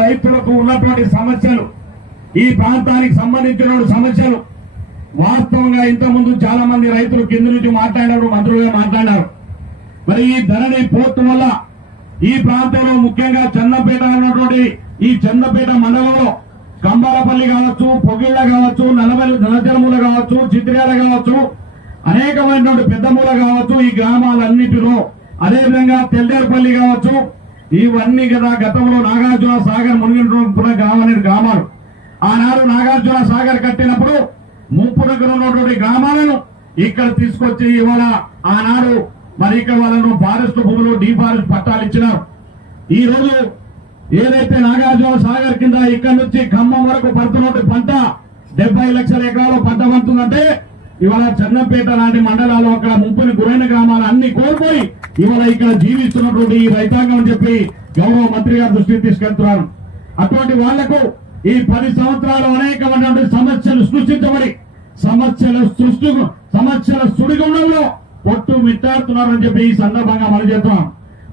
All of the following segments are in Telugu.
రైతులకు ఉన్నటువంటి సమస్యలు ఈ ప్రాంతానికి సంబంధించిన సమస్యలు. వాస్తవంగా ఇంతకుముందు చాలా మంది రైతులు కింద నుంచి మాట్లాడారు మంత్రులుగా మాట్లాడారు మరి ఈ ధరణి పోర్టు వల్ల ఈ ప్రాంతంలో ముఖ్యంగా చన్నపేట ఉన్నటువంటి ఈ చందపేట మండలంలో కంబాలపల్లి కావచ్చు పొగిళ్ళ కావచ్చు నలభై నలజలమూల కావచ్చు చిత్రాల కావచ్చు అనేకమైనటువంటి పెద్దమూల కావచ్చు ఈ గ్రామాలన్నిటిలో అదేవిధంగా తెల్లేరుపల్లి కావచ్చు ఇవన్నీ కదా గతంలో నాగార్జున సాగర్ మునిగిన గ్రామాలు గ్రామాలు. ఆనాడు నాగార్జున సాగర్ కట్టినప్పుడు ముంపు దగ్గర ఉన్నటువంటి గ్రామాలను ఇక్కడ తీసుకొచ్చి ఇవాళ ఆనాడు మరి ఇక్కడ వాళ్ళను ఫారెస్ట్ భూములు డిఫారెస్ట్ పట్టాలు ఇచ్చినారు. ఈ రోజు ఏదైతే నాగార్జున సాగర్ కింద ఇక్కడ నుంచి ఖమ్మం వరకు పడుతున్నటువంటి పంట డెబ్బై లక్షల ఎకరాలు పంట పడుతుందంటే ఇవాళ చన్నపేట లాంటి మండలాలు అక్కడ ముంపుని గురైన గ్రామాలు అన్ని కోల్పోయి ఇవాళ ఇక్కడ జీవిస్తున్నటువంటి ఈ రైతాంగం అని చెప్పి గౌరవ మంత్రి గారి దృష్టికి తీసుకెళ్తున్నాను అటువంటి వాళ్ళకు ఈ పది సంవత్సరాలు అనేకమైనటువంటి సమస్యలు సృష్టించబడి సమస్యల సృష్టి సమస్యల సుడిగుండంలో పొట్టు మిట్టాడుతున్నారని చెప్పి ఈ సందర్భంగా మనం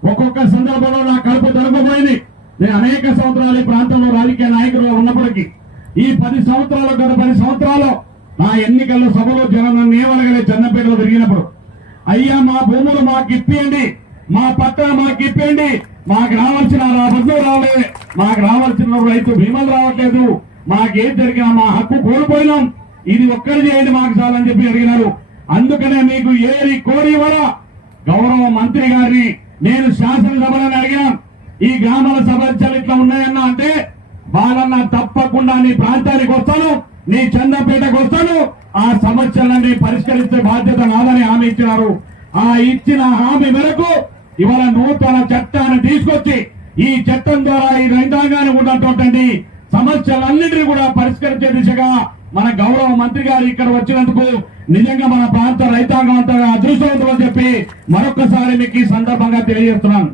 ఒక్కొక్క సందర్భంలో నా కడుపు తరగబోయింది నేను అనేక సంవత్సరాలు ఈ ప్రాంతంలో రాజకీయ నాయకులుగా ఉన్నప్పటికీ ఈ పది సంవత్సరాలు గత పది సంవత్సరాలు నా ఎన్నికల్లో సభలో జగన్ నన్ను ఏమనగలే? చన్నపేటలో తిరిగినప్పుడు. అయ్యా మా భూములు మాకు ఇప్పియండి. మా పట్టణ మాకు ఇప్పియండి. మాకు రావాల్సిన బదులు రాలే. మాకు రావాల్సిన రైతు బీమాలు రావట్లేదు. మాకేం జరిగినా మా హక్కు కోల్పోయినాం. ఇది ఒక్కరి చేయండి మాకు చాలని చెప్పి అడిగినారు. అందుకనే మీకు ఏరి కోరి వరా గౌరవ మంత్రి గారిని నేను శాసనసభలను అడిగాను. ఈ గ్రామాల సమస్యలు ఇట్లా ఉన్నాయన్నా అంటే బాలన్న తప్పకుండా నీ ప్రాంతానికి వస్తాను నీ చందంపేటకు వస్తాను ఆ సమస్యలన్నీ పరిష్కరించే బాధ్యత నాదని హామీ ఇచ్చినారు. ఆ ఇచ్చిన హామీ మేరకు ఇవాళ నూతన చట్టాన్ని తీసుకొచ్చి ఈ చట్టం ద్వారా ఈ రైతాంగాన్ని ఉన్నటువంటి సమస్యలన్నింటినీ కూడా పరిష్కరించే దిశగా మన గౌరవ మంత్రి గారు ఇక్కడ వచ్చినందుకు నిజంగా మన ప్రాంత రైతాంగం అంతా అదృష్టవంతులు అని చెప్పి మరొకసారి మీకు ఈ సందర్భంగా తెలియజేస్తున్నాను.